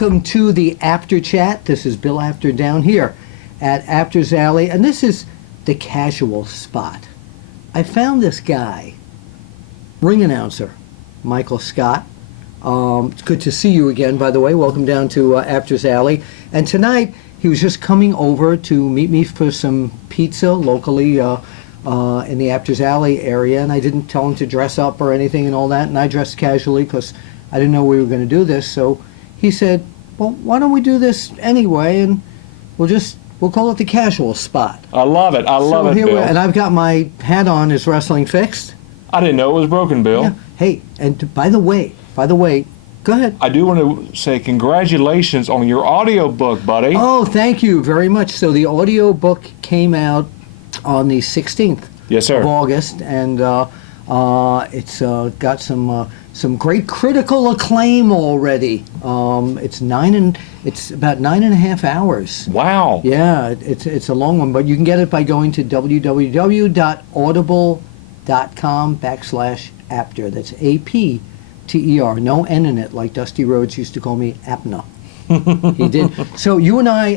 welcome to the APTER Chat. This is Bill Apter down here at APTER'S Alley, and this is the casual spot. I found this guy, ring announcer, Michael Scott. It's good to see you again, by the way. Welcome down to APTER'S Alley. And tonight, he was just coming over to meet me for some pizza locally in the APTER'S Alley area, and I didn't tell him to dress up or anything and all that, and I dressed casually because I didn't know we were going to do this. So he said, well, why don't we do this anyway, and we'll call it the casual spot. I love it. I love it, Bill. And I've got my hat on. Is wrestling fixed? I didn't know it was broken, Bill. Yeah. Hey, and by the way, go ahead. I do want to say congratulations on your audio book, buddy. Oh, thank you very much. So the audio book came out on the 16th Yes, sir. of August, and it's got some great critical acclaim already. It's about 9.5 hours. Wow. Yeah, it's a long one, but you can get it by going to www.audible.com/APTER. That's APTER. No N in it, like Dusty Rhodes used to call me Apna. He did. So you and I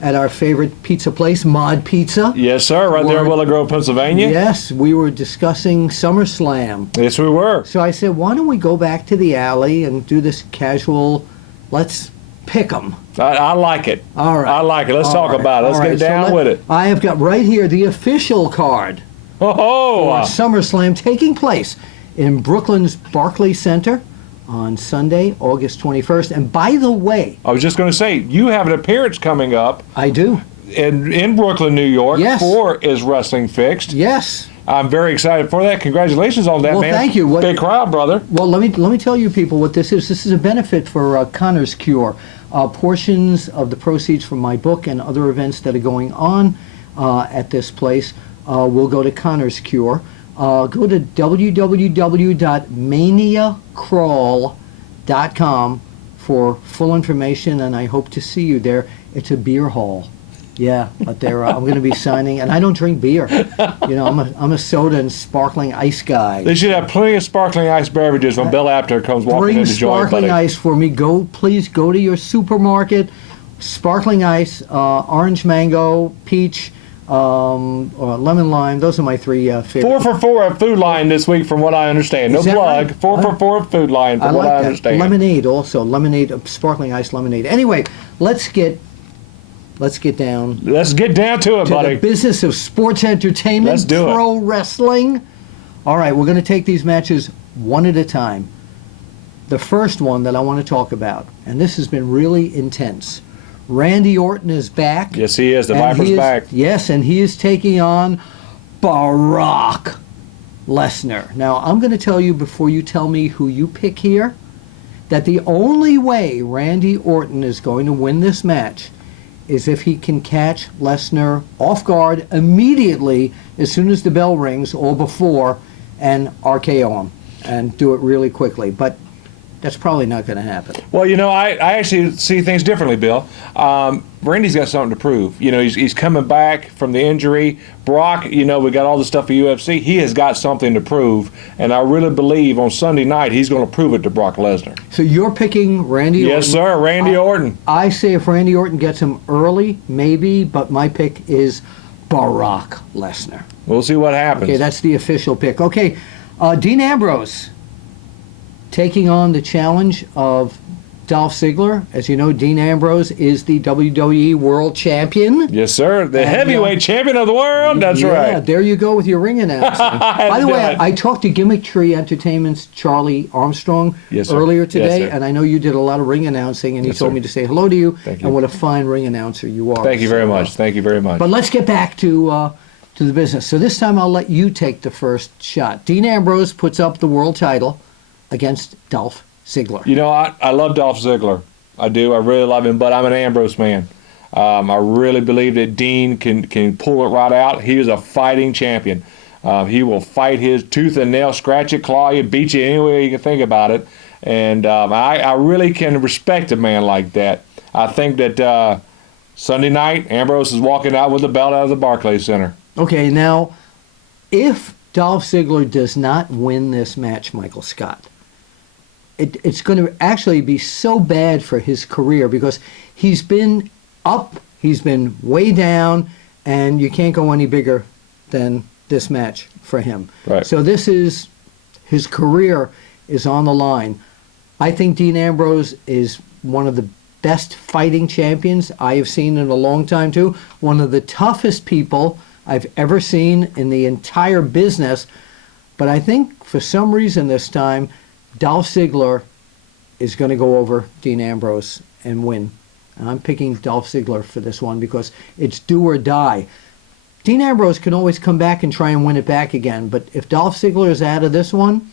at our favorite pizza place, Mod Pizza. Yes, sir. Right there in Willow Grove, Pennsylvania. Yes, we were discussing SummerSlam. Yes, we were. So I said, why don't we go back to the alley and do this casual, let's pick 'em. I like it. All right. I like it. Let's talk about it. Let's get down with it. I have got right here the official card for Oh, SummerSlam taking place in Brooklyn's Barclays Center on Sunday, August 21st. And by the way, I was just going to say, you have an appearance coming up I do. in Brooklyn, New York. Yes. For Is Wrestling Fixed? Yes. I'm very excited for that. Congratulations on that, Well, man. thank you. Big crowd, brother. Well, let me tell you people what this is. This is a benefit for Connor's Cure. Portions of the proceeds from my book and other events that are going on at this place will go to Connor's Cure. Go to www.maniacrawl.com for full information, and I hope to see you there. It's a beer hall. Yeah, but there I'm going to be signing, and I don't drink beer. You know, I'm a soda and sparkling ice guy. They should have plenty of sparkling ice beverages when Bill Apter comes walking Bring into joint, sparkling buddy. ice for me. Please go to your supermarket. Sparkling ice, orange mango, peach, or lemon lime. Those are my three favorite. 4 for 4 at Food Line this week, from what I understand. No Is that plug. right? 4 for 4 at Food Line, from what I understand. Lemonade also. Lemonade, sparkling ice lemonade. Anyway, let's get down Let's get down to it, to buddy. the business of sports entertainment. Let's do it. Pro wrestling. All right, we're going to take these matches one at a time. The first one that I want to talk about, and this has been really intense. Randy Orton is back. Yes, he is. The And Viper's he is- back. Yes, and he is taking on Brock Lesnar. Now, I'm going to tell you before you tell me who you pick here, that the only way Randy Orton is going to win this match is if he can catch Lesnar off guard immediately as soon as the bell rings or before and RKO him and do it really quickly. But that's probably not going to happen. Well, you know, I actually see things differently, Bill. Randy's got something to prove. You know, he's coming back from the injury. Brock, you know, we got all the stuff for UFC. He has got something to prove, and I really believe on Sunday night he's going to prove it to Brock Lesnar. So you're picking Randy Orton? Yes, sir, Randy Orton. I say if Randy Orton gets him early, maybe, but my pick is Brock Lesnar. We'll see what happens. Okay, that's the official pick. Okay, Dean Ambrose taking on the challenge of Dolph Ziggler. As you know, Dean Ambrose is the WWE World Champion. Yes, sir. The And, heavyweight champion of the world. That's Yeah, right. there you go with your ring announcing. By the way, I talked to Gimmick Tree Entertainment's Charlie Armstrong Yes, sir. earlier Yes, today, sir. and I know you did a lot of ring announcing, and he Yes, told sir. me to say hello to you, Thank you. and what a fine ring announcer you are. Thank you very So, much. Thank you very much. But let's get back to the business. So this time I'll let you take the first shot. Dean Ambrose puts up the world title against Dolph Ziggler. You know, I love Dolph Ziggler. I do. I really love him, but I'm an Ambrose man. I really believe that Dean can pull it right out. He is a fighting champion. He will fight his tooth and nail, scratch you, claw you, beat you any way you can think about it. And I really can respect a man like that. I think that Sunday night, Ambrose is walking out with the belt out of the Barclays Center. Okay, now, if Dolph Ziggler does not win this match, Michael Scott, it's going to actually be so bad for his career because he's been up, he's been way down, and you can't go any bigger than this match for him. Right. So this is, his career is on the line. I think Dean Ambrose is one of the best fighting champions I have seen in a long time too. One of the toughest people I've ever seen in the entire business. But I think for some reason this time, Dolph Ziggler is going to go over Dean Ambrose and win. And I'm picking Dolph Ziggler for this one because it's do or die. Dean Ambrose can always come back and try and win it back again. But if Dolph Ziggler is out of this one,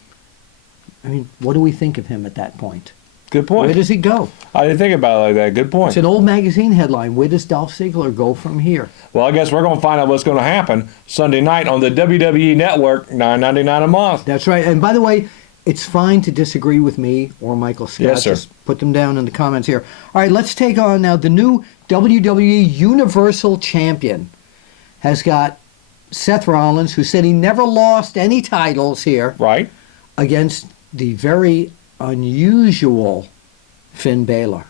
I mean, what do we think of him at that point? Good point. Where does he go? I didn't think about it like that. Good point. It's an old magazine headline. Where does Dolph Ziggler go from here? Well, I guess we're going to find out what's going to happen Sunday night on the WWE Network, $9.99 a month. That's right. And by the way, it's fine to disagree with me or Michael Scott. Yes, sir. Just put them down in the comments here. All right, let's take on now the new WWE Universal Champion. Has got Seth Rollins, who said he never lost any titles here, Right. against the very unusual Finn Balor.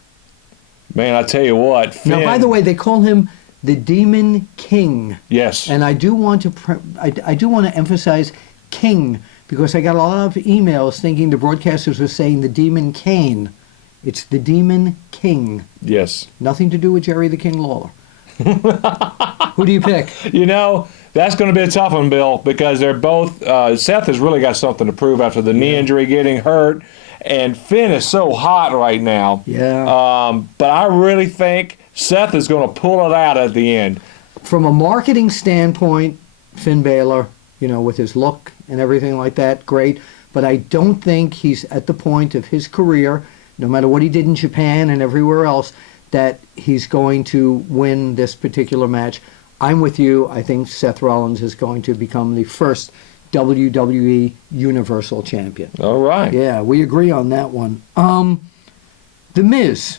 Man, I tell you what. Finn, Now, by the way, they call him the Demon King. yes. And I do want to I do want to emphasize King because I got a lot of emails thinking the broadcasters were saying the Demon Kane. It's the Demon King. Yes. Nothing to do with Jerry the King Lawler. Who do you pick? You know, that's going to be a tough one, Bill, because they're both. Seth has really got something to prove after the knee injury, getting hurt, and Finn is so hot right now. Yeah. But I really think Seth is going to pull it out at the end. From a marketing standpoint, Finn Balor, you know, with his look and everything like that, great. But I don't think he's at the point of his career, no matter what he did in Japan and everywhere else, that he's going to win this particular match. I'm with you. I think Seth Rollins is going to become the first WWE Universal Champion. All right. Yeah, we agree on that one. The Miz,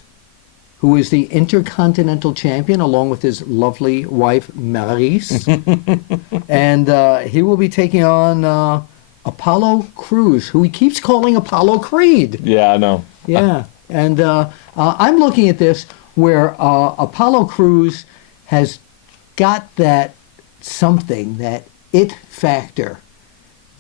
who is the Intercontinental Champion, along with his lovely wife, Maryse. And he will be taking on Apollo Crews, who he keeps calling Apollo Creed. Yeah, I know. Yeah, and I'm looking at this where Apollo Crews has got that something, that it factor,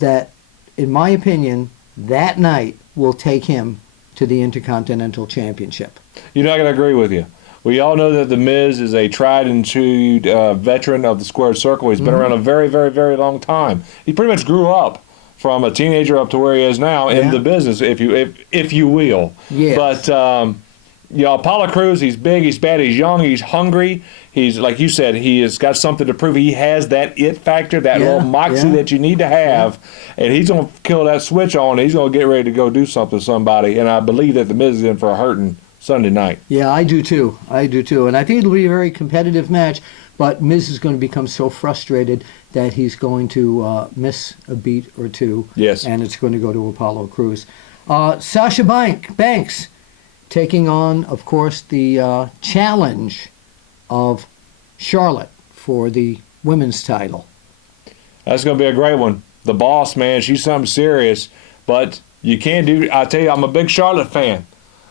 that, in my opinion, that night will take him to the Intercontinental Championship. You know, I got to agree with you. We all know that The Miz is a tried and true veteran of the squared circle. He's been around a very, very, very long time. He pretty much grew up from a teenager up to where he is now in the business, if you will. Yes. But you know, Apollo Crews, he's big, he's bad, he's young, he's hungry. He's, like you said, he has got something to prove. He has that it factor, that little moxie that you need to have, and he's going to kill that switch on. He's going to get ready to go do something to somebody, and I believe that The Miz is in for a hurting Sunday night. Yeah, I do too. I do too. And I think it'll be a very competitive match, but Miz is going to become so frustrated that he's going to miss a beat or two. Yes. And it's going to go to Apollo Crews. Sasha Banks taking on, of course, the challenge of Charlotte for the women's title. That's going to be a great one. The boss, man, she's something serious, but you can't do. I tell you, I'm a big Charlotte fan.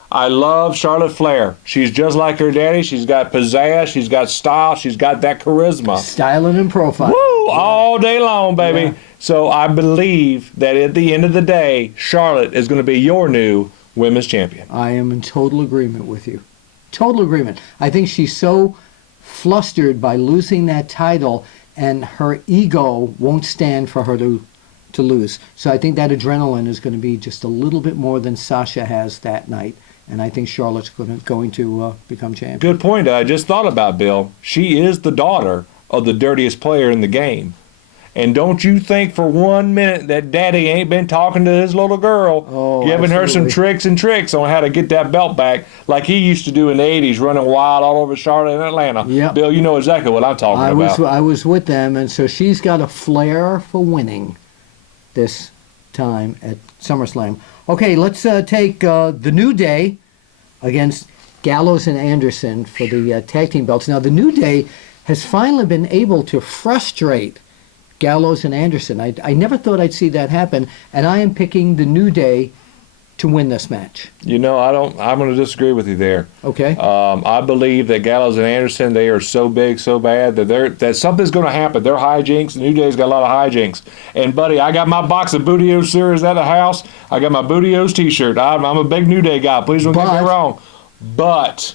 I love Charlotte Flair. She's just like her daddy. She's got pizzazz. She's got style. She's got that charisma. Styling and profile. Woo! All day long, baby. Yeah. So I believe that at the end of the day, Charlotte is going to be your new women's champion. I am in total agreement with you. Total agreement. I think she's so flustered by losing that title, and her ego won't stand for her to lose. So I think that adrenaline is going to be just a little bit more than Sasha has that night. And I think Charlotte's going to become champion. Good point. I just thought about, Bill. She is the daughter of the dirtiest player in the game. And don't you think for 1 minute that Daddy ain't been talking to his little girl, Oh, giving her some absolutely. tricks on how to get that belt back, like he used to do in the 80s, running wild all over Charlotte and Atlanta. Yep. Bill, you know exactly what I'm talking about. I was with them, and so she's got a flair for winning this time at SummerSlam. Okay, let's take the New Day against Gallows and Anderson for the tag team belts. Now, the New Day has finally been able to frustrate Gallows and Anderson. I never thought I'd see that happen, and I am picking the New Day to win this match? You know, I'm going to disagree with you there. Okay. I believe that Gallows and Anderson, they are so big, so bad that something's going to happen. They're hijinks. The New Day's got a lot of hijinks. And buddy, I got my box of Booty-O's series at the house. I got my Booty-O's T-shirt. I'm a big New Day guy. Please don't get me wrong. But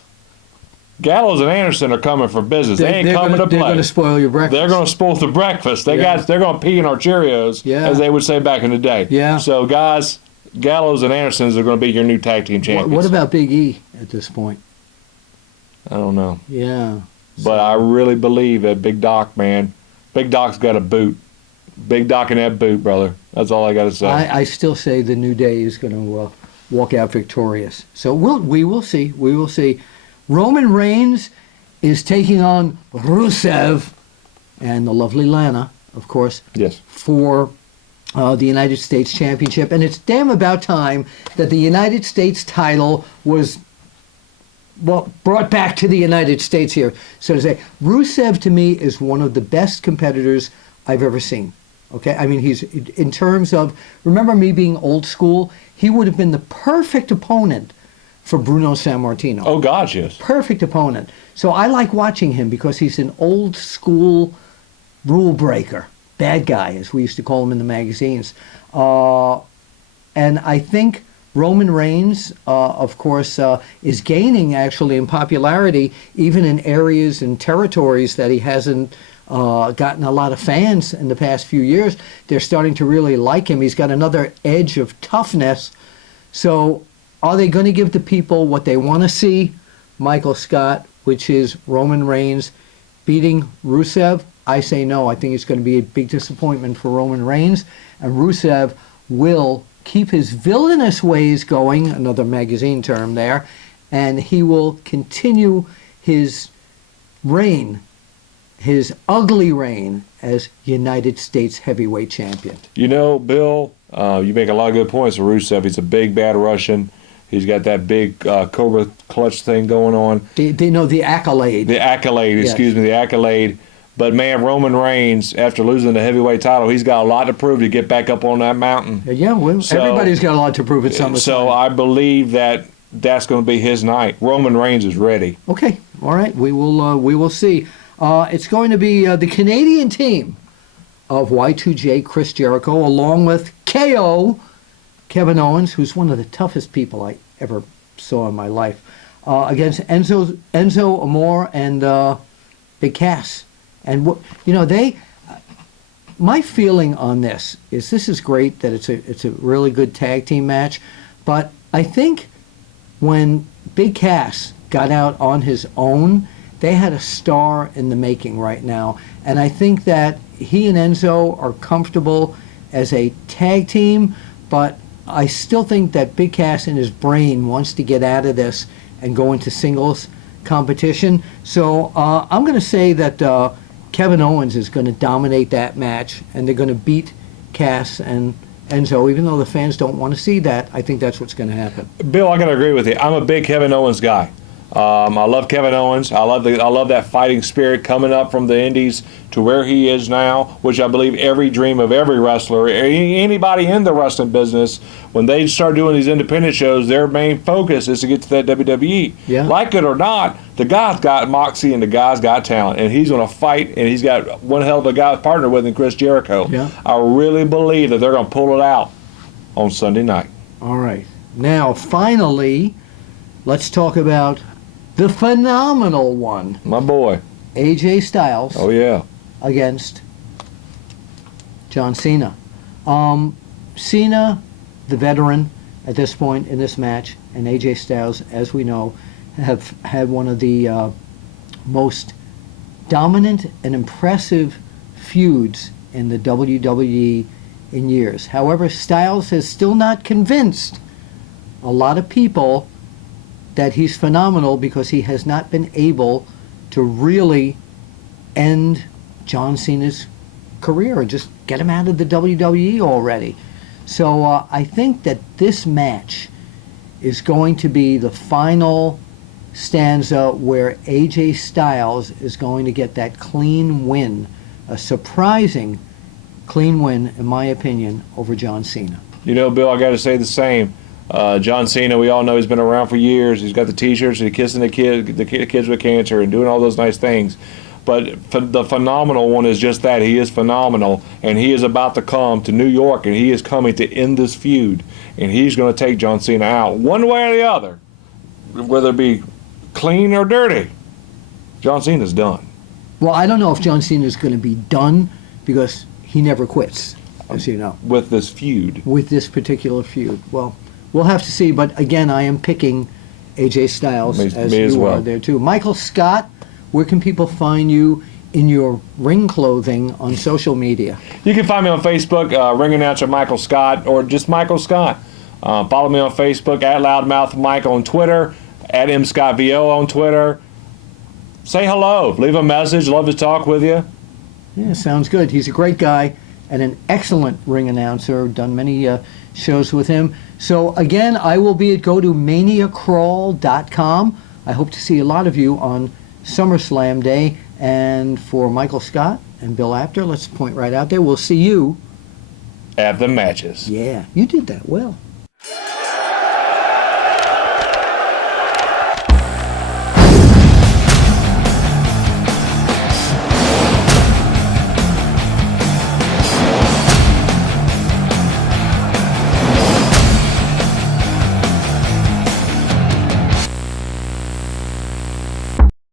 Gallows and Anderson are coming for business. They ain't coming to play. They're going to spoil your breakfast. They're going to spoil the breakfast. They're going to pee in our Cheerios, as they would say back in the day. Yeah. So guys, Gallows and Andersons are going to be your new tag team champions. What about Big E at this point? I don't know. Yeah. But I really believe that Big Doc, man, Big Doc's got a boot. Big Doc in that boot, brother. That's all I got to say. I still say the New Day is going to walk out victorious. So we will see. We will see. Roman Reigns is taking on Rusev and the lovely Lana, of course, yes, for the United States Championship. And it's damn about time that the United States title was, well, brought back to the United States here, so to say. Rusev, to me, is one of the best competitors I've ever seen. Okay? I mean, he's, in terms of, remember me being old school? He would have been the perfect opponent for Bruno Sammartino. Oh, gosh, yes. Perfect opponent. So I like watching him because he's an old school rule breaker. Bad guy, as we used to call him in the magazines. And I think Roman Reigns, of course, is gaining actually in popularity, even in areas and territories that he hasn't gotten a lot of fans in the past few years. They're starting to really like him. He's got another edge of toughness. So are they going to give the people what they want to see, Michael Scott, which is Roman Reigns beating Rusev? I say no. I think it's going to be a big disappointment for Roman Reigns, and Rusev will keep his villainous ways going, another magazine term there, and he will continue his reign, his ugly reign as United States heavyweight champion. You know, Bill, you make a lot of good points with Rusev. He's a big, bad Russian. He's got that big Cobra clutch thing going on. The accolade. The accolade, Yes. excuse me, the accolade. But, man, Roman Reigns, after losing the heavyweight title, he's got a lot to prove to get back up on that mountain. Yeah, well, everybody's got a lot to prove at SummerSlam. So I believe that that's going to be his night. Roman Reigns is ready. Okay, all right, we will see. It's going to be the Canadian team of Y2J, Chris Jericho, along with KO, Kevin Owens, who's one of the toughest people I ever saw in my life, against Enzo Amore and Big Cass. And my feeling on this is great that it's a really good tag team match, but I think when Big Cass got out on his own, they had a star in the making right now, and I think that he and Enzo are comfortable as a tag team, but I still think that Big Cass in his brain wants to get out of this and go into singles competition. So I'm going to say that Kevin Owens is going to dominate that match, and they're going to beat Cass and Enzo. Even though the fans don't want to see that, I think that's what's going to happen. Bill, I got to agree with you. I'm a big Kevin Owens guy. I love Kevin Owens. I love that fighting spirit coming up from the Indies to where he is now, which I believe every dream of every wrestler, anybody in the wrestling business, when they start doing these independent shows, their main focus is to get to that WWE. Yeah. Like it or not, the guy's got moxie and the guy's got talent, and he's going to fight, and he's got one hell of a guy to partner with in Chris Jericho. Yeah. I really believe that they're going to pull it out on Sunday night. All right. Now, finally, let's talk about the phenomenal one, My boy. AJ Styles. Oh, yeah. Against John Cena. Cena, the veteran at this point in this match, and AJ Styles, as we know, have had one of the most dominant and impressive feuds in the WWE in years. However, Styles has still not convinced a lot of people that he's phenomenal because he has not been able to really end John Cena's career and just get him out of the WWE already. So I think that this match is going to be the final stanza where AJ Styles is going to get that clean win, a surprising clean win, in my opinion, over John Cena. You know, Bill, I got to say the same. John Cena, we all know he's been around for years. He's got the T-shirts, he's kissing the kids with cancer, and doing all those nice things. But the phenomenal one is just that. He is phenomenal, and he is about to come to New York, and he is coming to end this feud, and he's going to take John Cena out one way or the other, whether it be clean or dirty. John Cena's done. Well, I don't know if John Cena is going to be done because he never quits, as you know. With this feud. With this particular feud. Well, we'll have to see, but again, I am picking AJ Styles as you are there too. Michael Scott, where can people find you in your ring clothing on social media? You can find me on Facebook, ring announcer Michael Scott, or just Michael Scott. Follow me on Facebook, at Loudmouth Mike on Twitter, at MScottVO on Twitter. Say hello, leave a message, love to talk with you. Yeah, sounds good. He's a great guy and an excellent ring announcer. Done many shows with him. So again, I will be at GoToManiaCrawl.com. I hope to see a lot of you on SummerSlam Day. And for Michael Scott and Bill Apter, let's point right out there. We'll see you at the matches. Yeah, you did that well.